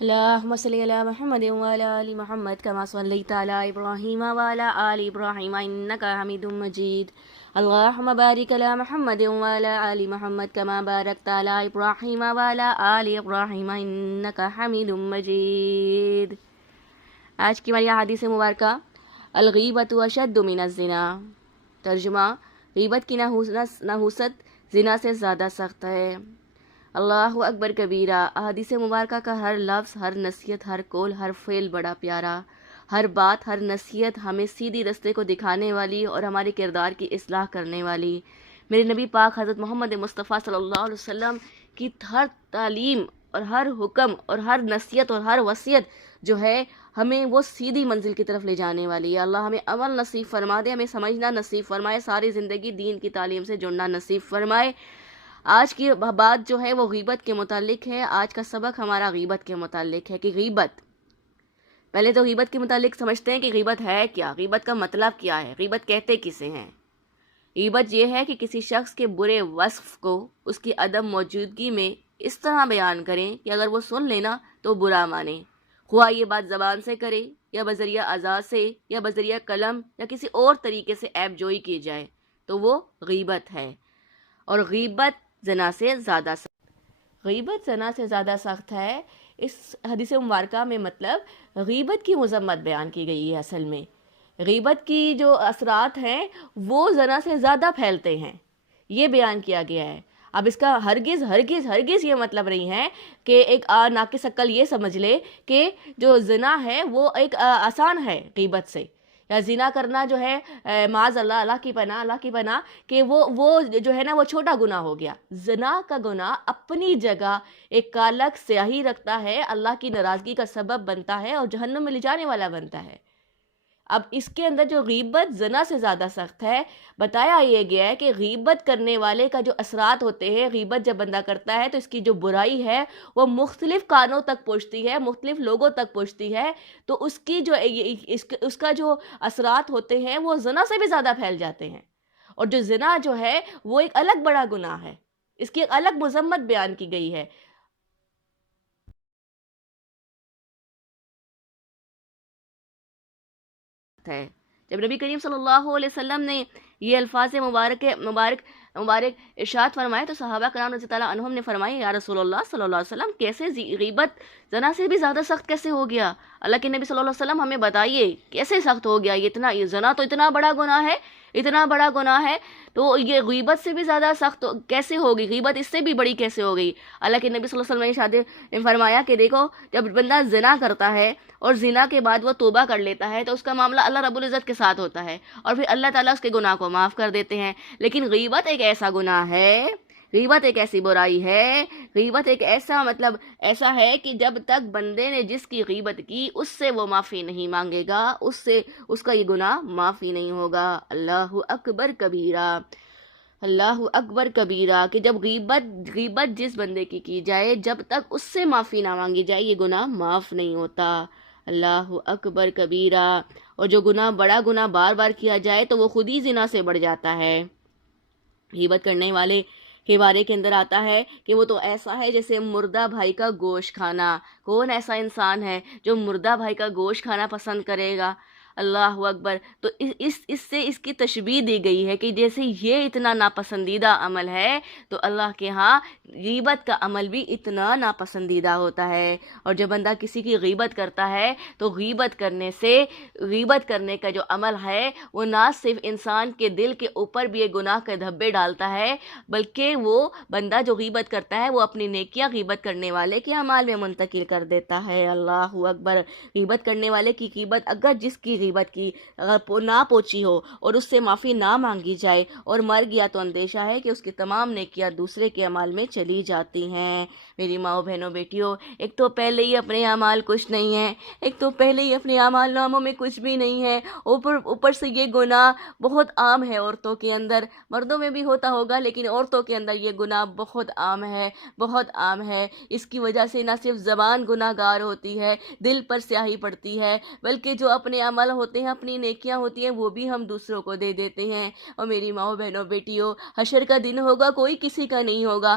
اللهم صل على محمد وعلى آل محمد كما صليت على إبراهيم وعلى آل إبراهيم إنك حميد مجيد. اللهم بارك على محمد وعلى آل محمد كما باركت على إبراهيم وعلى آل إبراهيم إنك حميد مجيد. آج کی ہماری حدیث مبارکہ الغیبۃ اشد من الزنا. ترجمہ: غیبت کی نحوست زنا سے زیادہ سخت ہے. اللہ اکبر کبیرہ. احادیث مبارکہ کا ہر لفظ، ہر نصیحت، ہر قول، ہر فعل بڑا پیارا. ہر بات، ہر نصیحت ہمیں سیدھی رستے کو دکھانے والی اور ہمارے کردار کی اصلاح کرنے والی. میرے نبی پاک حضرت محمد مصطفیٰ صلی اللہ علیہ وسلم کی ہر تعلیم اور ہر حکم اور ہر نصیحت اور ہر وصیت جو ہے ہمیں وہ سیدھی منزل کی طرف لے جانے والی ہے. اللہ ہمیں عمل نصیب فرما دے، ہمیں سمجھنا نصیب فرمائے، ساری زندگی دین کی تعلیم سے جڑنا نصیب فرمائے. آج کی بات جو ہے وہ غیبت کے متعلق ہے. آج کا سبق ہمارا غیبت کے متعلق ہے کہ غیبت، پہلے تو غیبت کے متعلق سمجھتے ہیں کہ غیبت ہے کیا، غیبت کا مطلب کیا ہے، غیبت کہتے کسے ہیں. غیبت یہ ہے کہ کسی شخص کے برے وصف کو اس کی عدم موجودگی میں اس طرح بیان کریں کہ اگر وہ سن لینا تو برا مانے، خواہ یہ بات زبان سے کرے یا بذریعہ اعضاء سے یا بذریعہ قلم یا کسی اور طریقے سے عیب جوئی کی جائے تو وہ غیبت ہے. اور غیبت زنا سے زیادہ سخت، غیبت زنا سے زیادہ سخت ہے. اس حدیث مبارکہ میں مطلب غیبت کی مذمت بیان کی گئی ہے. اصل میں غیبت کی جو اثرات ہیں وہ زنا سے زیادہ پھیلتے ہیں، یہ بیان کیا گیا ہے. اب اس کا ہرگز ہرگز ہرگز یہ مطلب نہیں ہے کہ ایک ناقص عقل یہ سمجھ لے کہ جو زنا ہے وہ ایک آسان ہے غیبت سے، یا زنا کرنا جو ہے معاذ اللہ، اللہ کی پناہ کہ وہ جو ہے نا وہ چھوٹا گناہ ہو گیا. زنا کا گناہ اپنی جگہ ایک کالک سیاہی رکھتا ہے، اللہ کی ناراضگی کا سبب بنتا ہے اور جہنم میں لے جانے والا بنتا ہے. اب اس کے اندر جو غیبت زنا سے زیادہ سخت ہے، بتایا یہ گیا ہے کہ غیبت کرنے والے کا جو اثرات ہوتے ہیں، غیبت جب بندہ کرتا ہے تو اس کی جو برائی ہے وہ مختلف کانوں تک پہنچتی ہے، مختلف لوگوں تک پہنچتی ہے. تو اس کی جو اس کا جو اثرات ہوتے ہیں وہ زنا سے بھی زیادہ پھیل جاتے ہیں. اور جو زنا جو ہے وہ ایک الگ بڑا گناہ ہے، اس کی ایک الگ مذمت بیان کی گئی ہے. جب نبی کریم صلی اللہ علیہ وسلم نے یہ الفاظ مبارک ارشاد فرمائے تو صحابہ کرام رضی اللہ عنہم نے فرمایا، یا رسول اللہ صلی اللہ علیہ وسلم کیسے غیبت زنا سے بھی زیادہ سخت کیسے ہو گیا؟ اللہ کے نبی صلی اللہ علیہ وسلم ہمیں بتائیے کیسے سخت ہو گیا یہ زنا تو اتنا بڑا گناہ ہے، اتنا بڑا گناہ ہے، تو یہ غیبت سے بھی زیادہ سخت کیسے ہوگی، غیبت اس سے بھی بڑی کیسے ہو گئی؟ اللہ کے نبی صلی اللہ علیہ وسلم نے فرمایا کہ دیکھو، جب بندہ زنا کرتا ہے اور زنا کے بعد وہ توبہ کر لیتا ہے تو اس کا معاملہ اللہ رب العزت کے ساتھ ہوتا ہے اور پھر اللہ تعالیٰ اس کے گناہ کو معاف کر دیتے ہیں. لیکن غیبت ایک ایسا گناہ ہے، غیبت ایک ایسی برائی ہے، غیبت ایک ایسا ہے کہ جب تک بندے نے جس کی غیبت کی اس سے وہ معافی نہیں مانگے گا، اس کا یہ گناہ معافی نہیں ہوگا. اللہ اکبر کبیرہ، اللہ اکبر کبیرہ. کہ جب غیبت جس بندے کی جائے، جب تک اس سے معافی نہ مانگی جائے یہ گناہ معاف نہیں ہوتا. اللہ اکبر کبیرہ. اور جو بڑا گناہ بار بار کیا جائے تو وہ خود ہی زنا سے بڑھ جاتا ہے. غیبت کرنے والے کے بارے کے اندر آتا ہے کہ وہ تو ایسا ہے جیسے مردہ بھائی کا گوشت کھانا. کون ایسا انسان ہے جو مردہ بھائی کا گوشت کھانا پسند کرے گا؟ اللہ اکبر. تو اس سے اس کی تشبیہ دی گئی ہے کہ جیسے یہ اتنا ناپسندیدہ عمل ہے تو اللہ کے ہاں غیبت کا عمل بھی اتنا ناپسندیدہ ہوتا ہے. اور جب بندہ کسی کی غیبت کرتا ہے تو غیبت کرنے کا جو عمل ہے وہ نہ صرف انسان کے دل کے اوپر بھی ایک گناہ کے دھبے ڈالتا ہے، بلکہ وہ بندہ جو غیبت کرتا ہے وہ اپنی نیکیاں غیبت کرنے والے کے اعمال میں منتقل کر دیتا ہے. اللہ اکبر. غیبت کرنے والے کی غیبت اگر جس کی غیبت کی اگر نہ پوچھی ہو اور اس سے معافی نہ مانگی جائے اور مر گیا تو اندیشہ ہے کہ اس کی تمام نیکیاں دوسرے کے اعمال میں چلی جاتی ہیں. میری ماؤں بہنوں بیٹیوں، ایک تو پہلے ہی اپنے اعمال کچھ نہیں ہے، ایک تو پہلے ہی اپنے اعمال ناموں میں کچھ بھی نہیں ہے، اوپر سے یہ گناہ بہت عام ہے عورتوں کے اندر. مردوں میں بھی ہوتا ہوگا لیکن عورتوں کے اندر یہ گناہ بہت عام ہے، بہت عام ہے. اس کی وجہ سے نہ صرف زبان گناہ گار ہوتی ہے، دل پر سیاہی پڑتی ہے، بلکہ جو اپنے عمل ہوتے ہیں، اپنی نیکیاں ہوتی ہیں، وہ بھی ہم دوسروں کو دے دیتے ہیں. اور میری ماؤں بہنوں بیٹیوں، حشر کا دن ہوگا، کوئی کسی کا نہیں ہوگا.